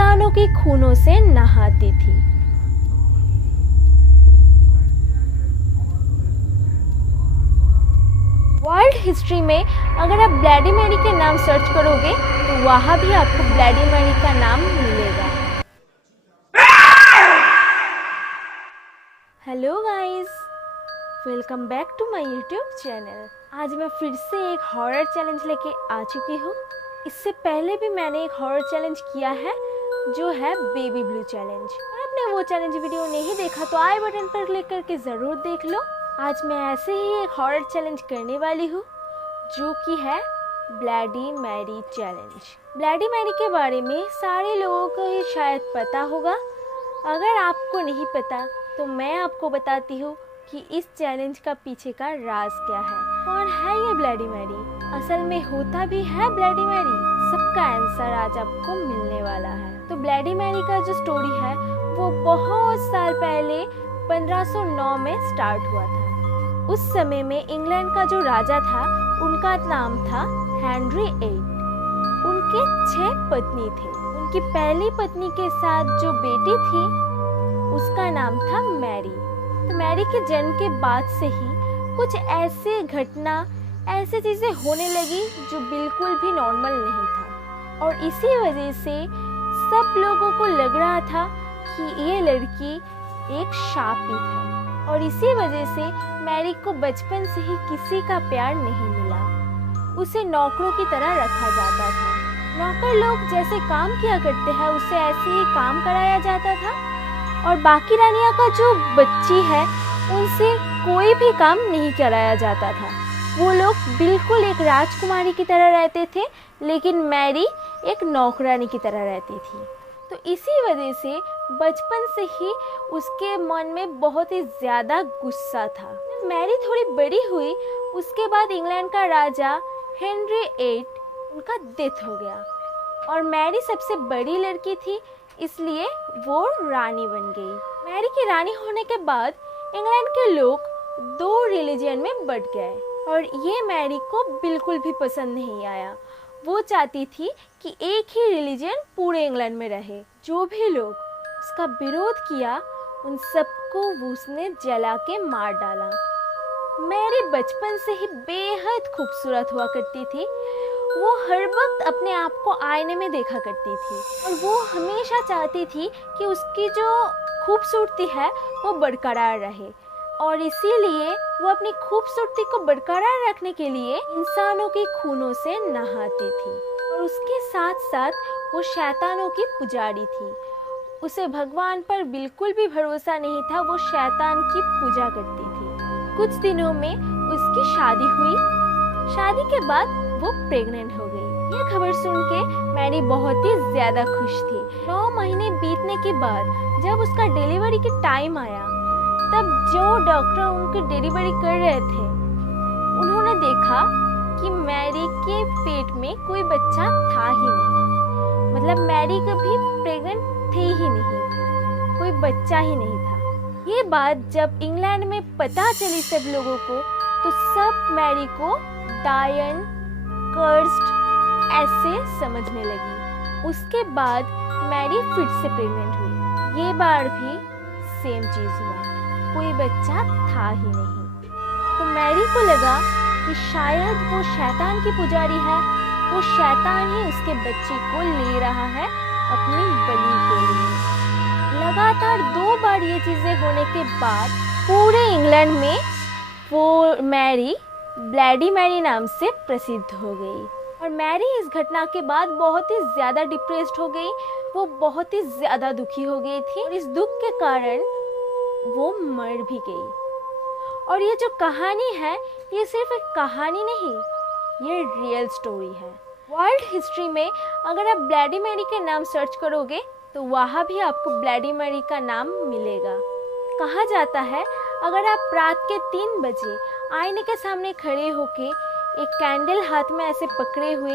इंसानों के खूनों से नहाती थी। वर्ल्ड हिस्ट्री में अगर आप ब्लैडी मैरी के नाम सर्च करोगे तो वहाँ भी आपको ब्लैडी मैरी का नाम मिलेगा। Hello guys, welcome back to my YouTube channel. आज मैं फिर से एक हॉरर चैलेंज लेके आ चुकी हूँ। इससे पहले भी मैंने एक हॉरर चैलेंज किया है जो है बेबी ब्लू चैलेंज। अगर आपने वो चैलेंज वीडियो नहीं देखा तो आई बटन पर क्लिक करके ज़रूर देख लो। आज मैं ऐसे ही एक हॉरर चैलेंज करने वाली हूँ जो कि है Bloody Mary challenge. Bloody Mary के बारे में सारे लोगों को ही शायद पता होगा। अगर आपको नहीं पता तो मैं आपको बताती हूँ कि इस चैलेंज का पीछे का राज क्या है। कौन है ये ब्लैडी मैरी, असल में होता भी है ब्लैडी मैरी? सबका आंसर आज आपको मिलने वाला है। तो ब्लैडी मैरी का जो स्टोरी है वो बहुत साल पहले 1509 में स्टार्ट हुआ था। उस समय में इंग्लैंड का जो राजा था उनका नाम था हेनरी 8। उनके 6 पत्नी थे। उनकी पहली पत्नी के साथ जो बेटी थी उसका नाम था मैरी। तो मैरी के जन्म के बाद से ही कुछ ऐसे घटना, ऐसी चीज़ें होने लगी जो बिल्कुल भी नॉर्मल नहीं था। और इसी वजह से सब लोगों को लग रहा था कि ये लड़की एक शापित है। और इसी वजह से मैरी को बचपन से ही किसी का प्यार नहीं मिला। उसे नौकरों की तरह रखा जाता था। नौकर लोग जैसे काम किया करते हैं उसे ऐसे ही काम कराया जाता था। और बाकी रानियां का जो बच्ची है उनसे कोई भी काम नहीं कराया जाता था। वो लोग बिल्कुल एक राजकुमारी की तरह रहते थे, लेकिन मैरी एक नौकरानी की तरह रहती थी। तो इसी वजह से बचपन से ही उसके मन में बहुत ही ज़्यादा गुस्सा था। मैरी थोड़ी बड़ी हुई उसके बाद इंग्लैंड का राजा हेनरी 8 उनका डेथ हो गया और मैरी सबसे बड़ी लड़की थी, इसलिए वो रानी बन गई। मैरी की रानी होने के बाद इंग्लैंड के लोग 2 रिलीजन में बट गए और ये मैरी को बिल्कुल भी पसंद नहीं आया। वो चाहती थी कि एक ही रिलीजन पूरे इंग्लैंड में रहे। जो भी लोग उसका विरोध किया उन सबको उसने जला के मार डाला। मैरी बचपन से ही बेहद खूबसूरत हुआ करती थी। वो हर वक्त अपने आप को आईने में देखा करती थी और वो हमेशा चाहती थी कि उसकी जो खूबसूरती है वो बरकरार रहे। और इसीलिए वो अपनी खूबसूरती को बरकरार रखने के लिए इंसानों के खूनों से नहाती थी। और उसके साथ साथ वो शैतानों की पुजारी थी। उसे भगवान पर बिल्कुल भी भरोसा नहीं था, वो शैतान की पूजा करती थी। कुछ दिनों में उसकी शादी हुई। शादी के बाद वो प्रेग्नेंट हो गई। ये खबर सुन के मैरी बहुत ही ज़्यादा खुश थी। 9 महीने बीतने के बाद जब उसका डिलीवरी के टाइम आया तब जो डॉक्टर उनकी डिलीवरी कर रहे थे उन्होंने देखा कि मैरी के पेट में कोई बच्चा था ही नहीं। मतलब मैरी कभी प्रेग्नेंट थी ही नहीं, कोई बच्चा ही नहीं था। ये बात जब इंग्लैंड में पता चली सब लोगों को तो सब मैरी को डायन, कर्स्ड ऐसे समझने लगी। उसके बाद मैरी फिर से प्रेग्नेंट हुई। ये बार भी सेम चीज़ हुआ, कोई बच्चा था ही नहीं। तो मैरी को लगा कि शायद वो शैतान की पुजारी है, वो शैतान ही उसके बच्चे को ले रहा है अपनी बलि के लिए। लगातार 2 बार ये चीज़ें होने के बाद पूरे इंग्लैंड में वो मैरी ब्लैडी मैरी नाम से प्रसिद्ध हो गई। और मैरी इस घटना के बाद बहुत ही ज़्यादा डिप्रेस्ड हो गई। वो बहुत ही ज़्यादा दुखी हो गई थी और इस दुख के कारण वो मर भी गई। और ये जो कहानी है ये सिर्फ एक कहानी नहीं, ये रियल स्टोरी है। वर्ल्ड हिस्ट्री में अगर आप ब्लैडी मैरी के नाम सर्च करोगे तो वहाँ भी आपको ब्लैडी मैरी का नाम मिलेगा। कहा जाता है अगर आप रात के 3 बजे आईने के सामने खड़े होके एक कैंडल हाथ में ऐसे पकड़े हुए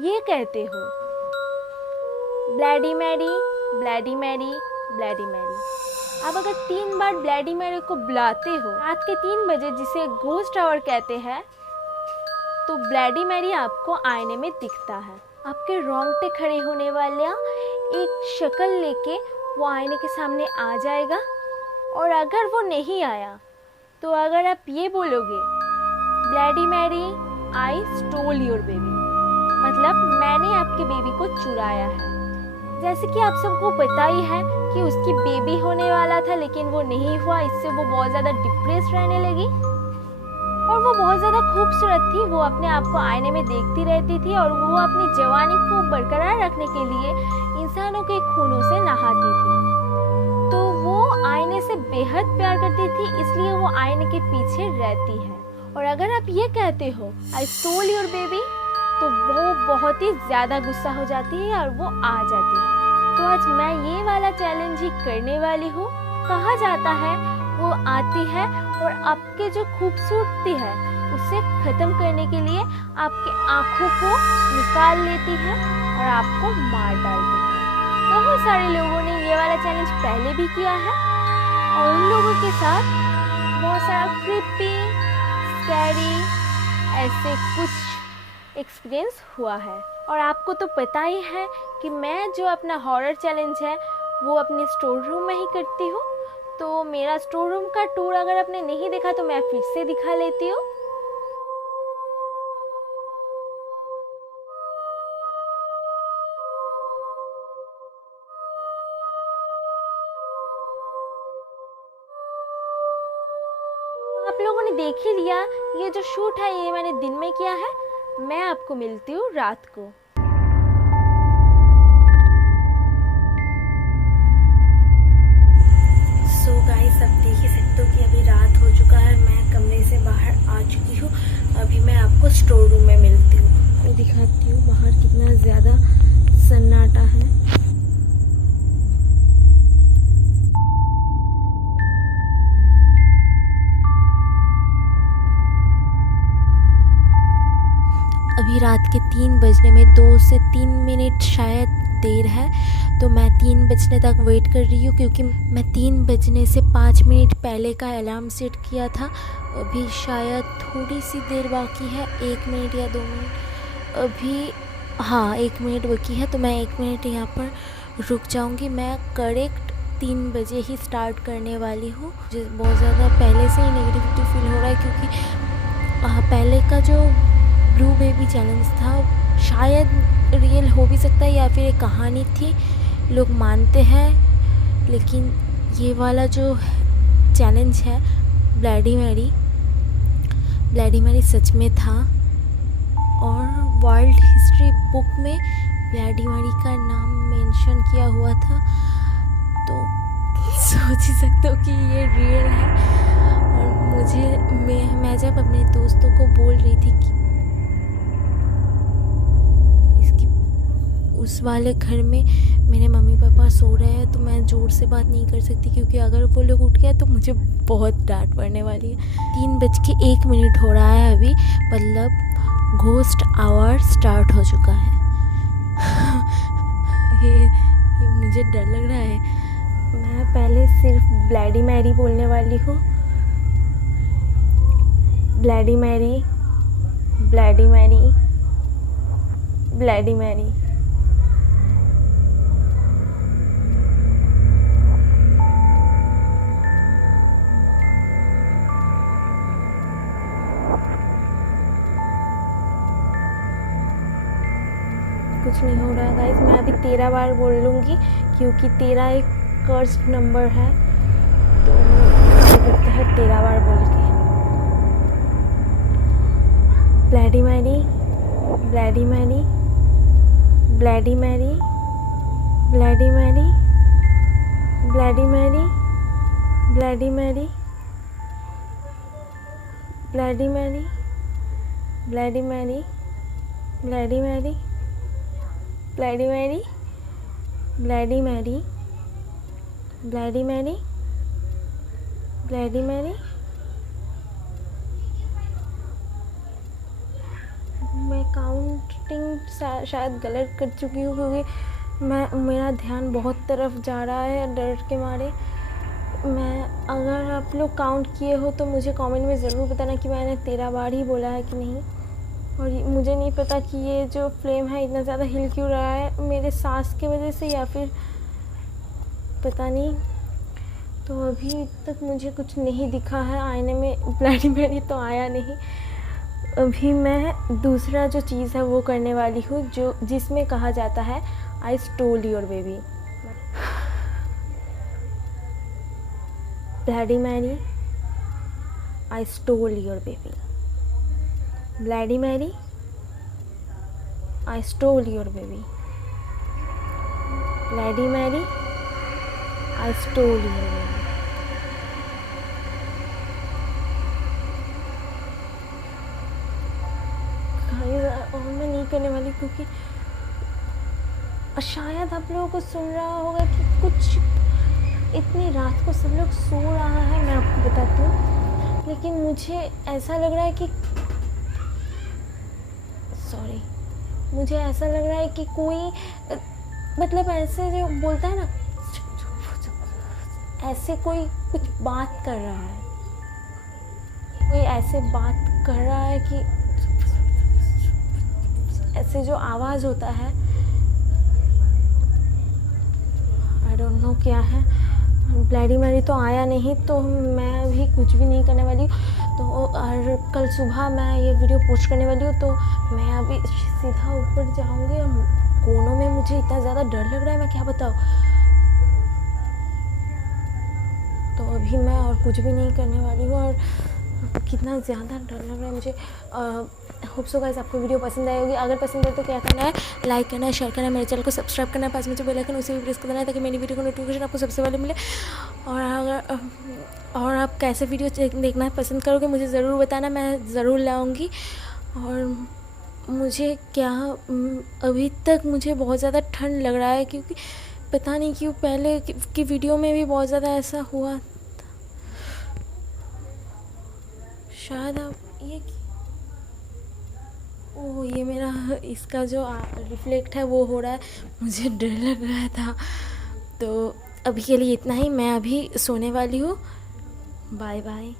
ये कहते हो, Bloody Mary, Bloody Mary, Bloody Mary. आप अगर 3 बार ब्लैडी मैरी को बुलाते हो रात के 3 बजे, जिसे घोस्ट आवर कहते हैं, तो ब्लैडी मैरी आपको आईने में दिखता है। आपके रोंगटे खड़े होने वाला एक शक्ल लेके वो आईने के सामने आ जाएगा। और अगर वो नहीं आया तो अगर आप ये बोलोगे Bloody Mary I stole your baby, मतलब मैंने आपके बेबी को चुराया है। जैसे कि आप सबको पता ही है कि उसकी बेबी होने वाला था लेकिन वो नहीं हुआ, इससे वो बहुत ज़्यादा डिप्रेस रहने लगी। और वो बहुत ज़्यादा खूबसूरत थी, वो अपने आप को आईने में देखती रहती थी और वो अपनी जवानी को बरकरार रखने के लिए इंसानों के खूनों से नहाती थी। तो वो आईने से बेहद प्यार करती थी, इसलिए वो आईने के पीछे रहती है। और अगर आप ये कहते हो आई स्टोल योर बेबी तो वो बहुत ही ज़्यादा गुस्सा हो जाती है और वो आ जाती है। तो आज मैं ये वाला चैलेंज ही करने वाली हूँ। कहा जाता है वो आती है और आपके जो खूबसूरती है उसे ख़त्म करने के लिए आपके आँखों को निकाल लेती है और आपको मार डालती है। बहुत सारे लोगों ने ये वाला चैलेंज पहले भी किया है और उन लोगों के साथ बहुत सारा क्रीपी स्कैरी ऐसे कुछ एक्सपीरियंस हुआ है। और आपको तो पता ही है कि मैं जो अपना हॉरर चैलेंज है वो अपने स्टोर रूम में ही करती हूँ। तो मेरा स्टोर रूम का टूर अगर आपने नहीं देखा तो मैं फिर से दिखा लेती हूँ। आप लोगों ने देख ही लिया, ये जो शूट है ये मैंने दिन में किया है। मैं आपको मिलती हूँ रात को। सो गाइस, अब देख ही सकते हो कि अभी रात हो चुका है, मैं कमरे से बाहर आ चुकी हूँ। अभी मैं आपको स्टोर रूम में मिलती हूँ। मैं दिखाती हूँ बाहर कितना ज़्यादा सन्नाटा है। अभी रात के 3 बजने में 2 से 3 मिनट शायद देर है, तो मैं 3 बजने तक वेट कर रही हूँ क्योंकि मैं 3 बजने से 5 मिनट पहले का अलार्म सेट किया था। अभी शायद थोड़ी सी देर बाकी है, 1 मिनट या 2 मिनट अभी, हाँ 1 मिनट बाकी है। तो मैं 1 मिनट यहाँ पर रुक जाऊँगी। मैं करेक्ट 3 बजे ही स्टार्ट करने वाली हूँ। बहुत ज़्यादा पहले से ही नेगेटिविटी फील हो रहा है क्योंकि पहले का जो ब्लू बेबी चैलेंज था शायद रियल हो भी सकता है या फिर एक कहानी थी, लोग मानते हैं। लेकिन ये वाला जो चैलेंज है ब्लैडी मैरी सच में था और वर्ल्ड हिस्ट्री बुक में ब्लैडी मैरी का नाम मेंशन किया हुआ था। तो सोच ही सकते हो कि ये रियल है। और मैं जब अपने दोस्तों को बोल रही थी कि उस वाले घर में मेरे मम्मी पापा सो रहे हैं, तो मैं ज़ोर से बात नहीं कर सकती क्योंकि अगर वो लोग उठ गए तो मुझे बहुत डांट पड़ने वाली है। 3:01 हो रहा है अभी, मतलब घोस्ट आवर स्टार्ट हो चुका है। ये मुझे डर लग रहा है। मैं पहले सिर्फ ब्लैडी मैरी बोलने वाली हूँ। Bloody Mary, Bloody Mary, Bloody Mary. कुछ नहीं हो रहा है गाइस। मैं अभी 13 बार बोल लूँगी क्योंकि 13 एक कर्स्ड नंबर है, तो करते हैं 13 बार बोल के। Bloody Mary, Bloody Mary, Bloody Mary, Bloody Mary, Bloody Mary, Bloody Mary, Bloody Mary, Bloody Mary, Bloody Mary, Bloody Mary, Bloody Mary, Bloody Mary, Bloody Mary. मैं काउंटिंग शायद गलत कर चुकी हूँ क्योंकि मेरा ध्यान बहुत तरफ जा रहा है डर के मारे। अगर आप लोग काउंट किए हो तो मुझे कमेंट में ज़रूर बताना कि मैंने 13 बार ही बोला है कि नहीं। और मुझे नहीं पता कि ये जो फ्लेम है इतना ज़्यादा हिल क्यों रहा है, मेरे सांस की वजह से या फिर पता नहीं। तो अभी तक मुझे कुछ नहीं दिखा है आईने में, ब्लैडी मैरी तो आया नहीं। अभी मैं दूसरा जो चीज़ है वो करने वाली हूँ, जो जिसमें कहा जाता है I stole your baby. Bloody Mary, I stole your baby. Bloody Mary, I stole your baby. Bloody Mary, I stole your baby. और मैं नहीं करने वाली क्योंकि शायद आप लोगों को सुन रहा होगा कि कुछ इतनी रात को सब लोग सो रहा है, मैं आपको बताती हूँ। लेकिन मुझे ऐसा लग रहा है कि मुझे ऐसा लग रहा है कि कोई मतलब ऐसे जो बोलता है ना, ऐसे कोई कुछ बात कर रहा है, कोई ऐसे बात कर रहा है कि ऐसे जो आवाज़ होता है, आई डोंट नो क्या है। ब्लैडी मैरी तो आया नहीं, तो मैं अभी कुछ भी नहीं करने वाली हूँ। तो और कल सुबह मैं ये वीडियो पोस्ट करने वाली हूँ, तो मैं अभी सीधा ऊपर जाऊँगी। कोनों में मुझे इतना ज़्यादा डर लग रहा है, मैं क्या बताऊँ। तो अभी मैं और कुछ भी नहीं करने वाली हूँ, और कितना ज़्यादा डर लग रहा है मुझे। होप सो गाइस आपको वीडियो पसंद आई होगी। अगर पसंद है तो क्या करना है, लाइक करना है, शेयर करना है, मेरे चैनल को सब्सक्राइब करना है, पास में जो बेल आइकन उसे भी प्रेस कर देना है ताकि मेरी वीडियो को नोटिफिकेशन आपको सबसे पहले मिले। और आप कैसे वीडियो देखना पसंद करोगे मुझे ज़रूर बताना, मैं ज़रूर लाऊँगी। और मुझे क्या अभी तक मुझे बहुत ज़्यादा ठंड लग रहा है, क्योंकि पता नहीं क्यों पहले की वीडियो में भी बहुत ज़्यादा ऐसा हुआ। शायद आप ये मेरा इसका जो रिफ्लेक्ट है वो हो रहा है, मुझे डर लग रहा था। तो अभी के लिए इतना ही, मैं अभी सोने वाली हूँ। Bye bye.